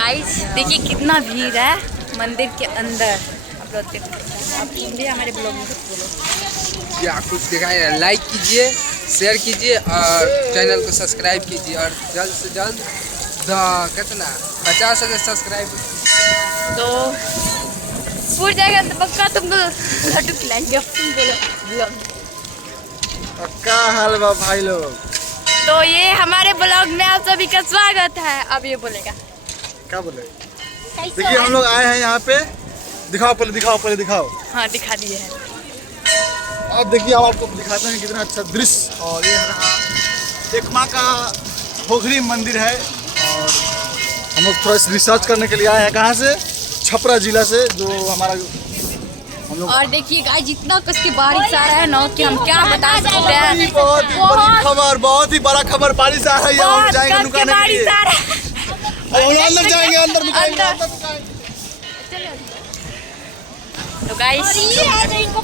Guys देखिए कितना भीड़ है मंदिर के अंदर। आप लोग देख सकते हैं। आप भी हमारे ब्लॉग में कुछ बोलो। या कुछ दिखाए, लाइक कीजिए, शेयर कीजिए और चैनल को सब्सक्राइब कीजिए और जल्द से जल्द कितना 50,000 सब्सक्राइब तो पूछ जाएगा तो पक्का तुमको लड्डू खिलाएंगे। अब तुम बोलो ब्लॉग। पक्का हाल बा भाई लोग। तो ये हमारे ब्लॉग में आप सभी का स्वागत है। अब ये बोलेगा क्या बोले? देखिए हम लोग आए हैं यहाँ पे। दिखाओ पहले दिखाओ। हाँ दिखा दिए हैं। अब देखिए हम आपको दिखाते हैं कितना अच्छा दृश्य। और ये रहा एक माँ का पोखरी मंदिर है। और हम लोग थोड़ा रिसर्च करने के लिए आए हैं। कहाँ से? छपरा जिला से, जो हमारा हम लोग। और देखिए गाइस जितना कस के बारिश आ रहा है ना कि हम क्या बता सकते हैं। बहुत ही बड़ी खबर, बहुत ही बड़ा खबर, बारिश आ रही है। हम जाएंगे नुकाने के लिए। अब हम अंदर जाएंगे, अंदर नुकाएंगे। तो गाइस